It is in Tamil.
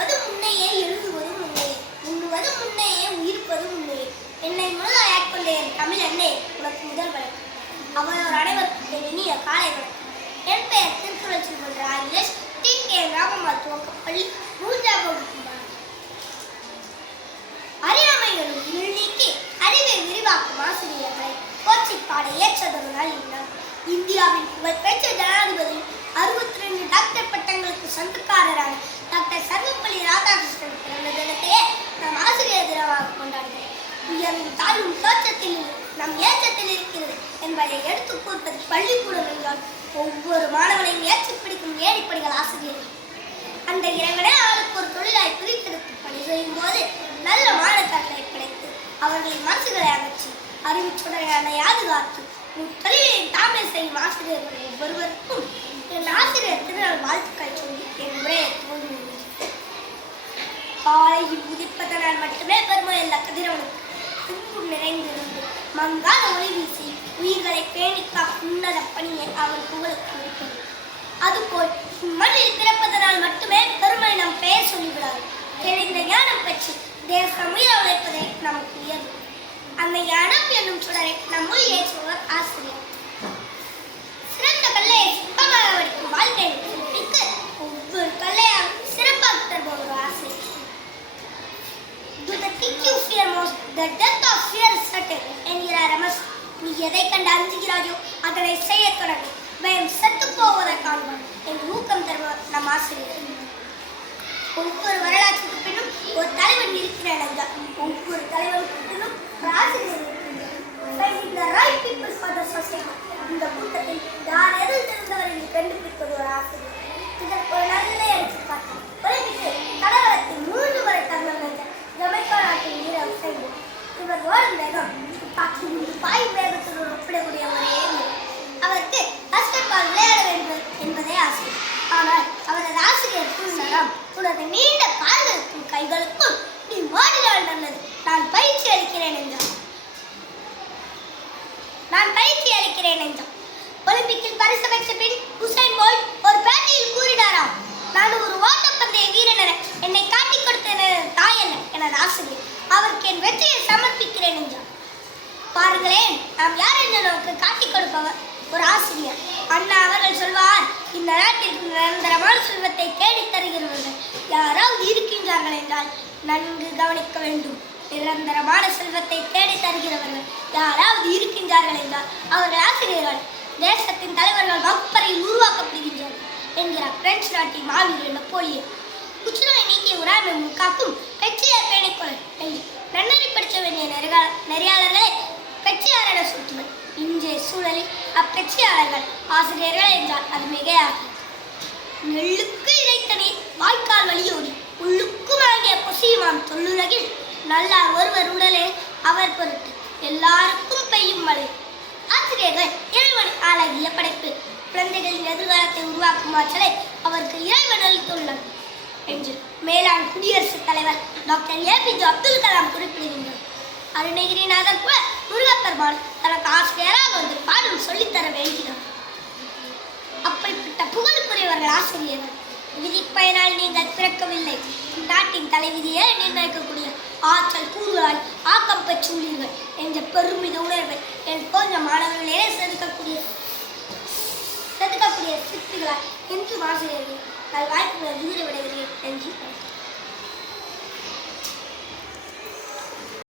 உண்ணுவது முன்னையே எழுதுவதும் முன்னையே உண்ணுவது முன்னையே உயிர்ப்பதும் முன்னையே என்னை முதலாக ஆட்கொண்ட என் தமிழ் அண்ணே உனக்கு முதல் வணக்கம் அவரோர் அனைவருக்கும் என் இனிய காலை வணக்கம் என் பெயர் திருக்குறள் செல்வன் ராஜேஷ் டி கே ராம துவக்கப்பள்ளி மூன்றாம் அறியாமைகளும் நீக்கி அறிவை விரிவாக்கும் ஆசிரியர்களை. போற்றி பாட ஏற்றதொரு நாள் இந்தியாவின் புகழ்பெற்ற கொண்டாடுகிறோம் தாழ்வும் தோற்றத்தில் நம் ஏற்றத்தில் இருக்கிறது என்பதை எடுத்து கூறுவது பள்ளிக்கூடம் என்றால் ஒவ்வொரு மாணவனையும் ஏற்றி பிடிக்கும் ஏடிப்படிகள் ஆசிரியர்கள். அந்த இறைவனே அவளுக்கு ஒரு தொழிலாய் பிரித்தெடுத்து பணி செய்யும் போது நல்ல மாணவர்களை கிடைத்து அவர்களின் மனசுகளை அமைச்சு அறிவிச்சுடனே யாதுகாத்து தொழிலை தாமே செய்யும் ஆசிரியர்கள் ஒவ்வொருவருக்கும் என் ஆசிரியர் திருநாள் வாழ்த்துக்களை சொல்லி என் உரையை துவங்குகிறேன் காலையில் உதிப்பதனால் மட்டுமே பெருமை இல்லை கதிரவனுக்கு துன்பும் நிறைந்திருந்து மங்காத ஒளி வீசி உயிர்களை பேணிக்கா உன்னத பணியை அவன் புகழுக்கு அளிப்பது அதுபோல் மண்ணில் பிறப்பதனால் மட்டுமே பெருமை நம் பெயர் சொல்லிவிடாது. தெளிந்த ஞானம் பெற்று தேசம் உயிர் உழைப்பதை நமக்கு உயர்வு அந்த ஞானம் என்னும் சுடரை நம்முள் ஏற்றுவர் ஆசிரியர். சிறந்த கல்லையை சிற்பமாக வடிக்கும் வாழ்க்கை எதை கண்டு அஞ்சுகிறாயோ அதனை செய்ய தொடங்கு பயம் செத்து போவதை காண்பான். என்று ஊக்கம் தருவார் நம் ஆசிரியர்? ஒவ்வொரு வரலாற்றுக்கு பின்னும் ஒரு தலைவன் இருக்கிறான் என்றார் ஒவ்வொரு தலைவனுக்கு பின்னும் ஒரு ஆசிரியர் உனது நீண்ட கால்களுக்கும் கைகளுக்கும் நீ ஓடினால் நல்லது. நான் பயிற்சி அளிக்கிறேன் என்றான். நான் பயிற்சி அளிக்கிறேன் என்றான். ஒலிம்பிக்கில் பரிசு பெற்ற பின் உசைன் போல்ட் ஒரு பேட்டியில் கூறினாராம். நான் ஒரு ஓட்டப்பந்தய வீரன் என்னை காட்டிக் கொடுத்த எனது தாய் அல்ல எனது ஆசிரியர். அவருக்கு என் வெற்றியை சமர்ப்பிக்கிறேன் என்றான். பாருங்களேன் நாம் யார் என்று நமக்கு காட்டிக் கொடுப்பவர்? ஒரு ஆசிரியர். அண்ணா அவர்கள் சொல்வார் இந்த நாட்டிற்கு நிரந்தரமான செல்வத்தை தேடித்த யாராவது இருக்கின்றார்கள் என்றால் நன்கு கவனிக்க வேண்டும். நிரந்தரமான செல்வத்தை தேடி தருகிறவர்கள் யாராவது இருக்கின்றார்கள் என்றால் அவர்கள் ஆசிரியர்கள் தேசத்தின் தலைவர்கள் வகுப்பறையில் உருவாக்கப்படுகின்றனர் என்கிறார் பிரெஞ்சு நாட்டின் மாவீரர் நெப்போலியன். புற்றுநோய் நீக்கிய உராமை காக்கும் பெற்றியார் பேணிக்கொள் என்று நன்னறி படிக்க வேண்டிய நெருகா நெறியாளர்களே பெற்றியார் என சுற்றுவர் இன்றைய சூழலில் அப்பெற்றியாளர்கள் ஆசிரியர்கள் என்றால் அது மிகையாகும் நெல்லுக்கு இழைத்தனே வாய்க்கால் வழியோடி. உள்ளுக்கு வாங்கிய பொசியுமாம் தொல்லுலகில். நல்லார் ஒருவர் உடலே அவர் பொருட்டு. எல்லாருக்கும் பெய்யும் மழை. ஆசிரியர்கள் இறைவன் ஆளாகிய படைப்பு. குழந்தைகளின் எதிர்காலத்தை உருவாக்கும் ஆற்றலை அவருக்கு இறைவன் அளித்துள்ளார் என்று மேலாண் குடியரசுத் தலைவர் டாக்டர் ஏபிஜே அப்துல் கலாம் குறிப்பிடுகின்றார். அருணகிரிநாதர் கூட முருகப்பெருமான் தனக்கு ஆசிரியராக வந்து பாடம் சொல்லித்தர வேண்டினார். புகழுக்குரியவர்கள் ஆசிரியர்கள். விதிப்பயனால் நீங்கள் பிறக்கவில்லை. நாட்டின் தலைவிதியை நிர்ணயிக்கக்கூடிய ஆற்றல் கூறுகளால் ஆக்கம் பெற்றுள்ளீர்கள் என்ற பெருமித உணர்வை என் போன்ற மாணவர்களே செதுக்கக்கூடிய செதுக்கக்கூடிய சிற்பிகளால் இன்று ஆசிரியர்கள் நல் வாய்ப்புகளை விருது விடுகிறேன் நன்றி.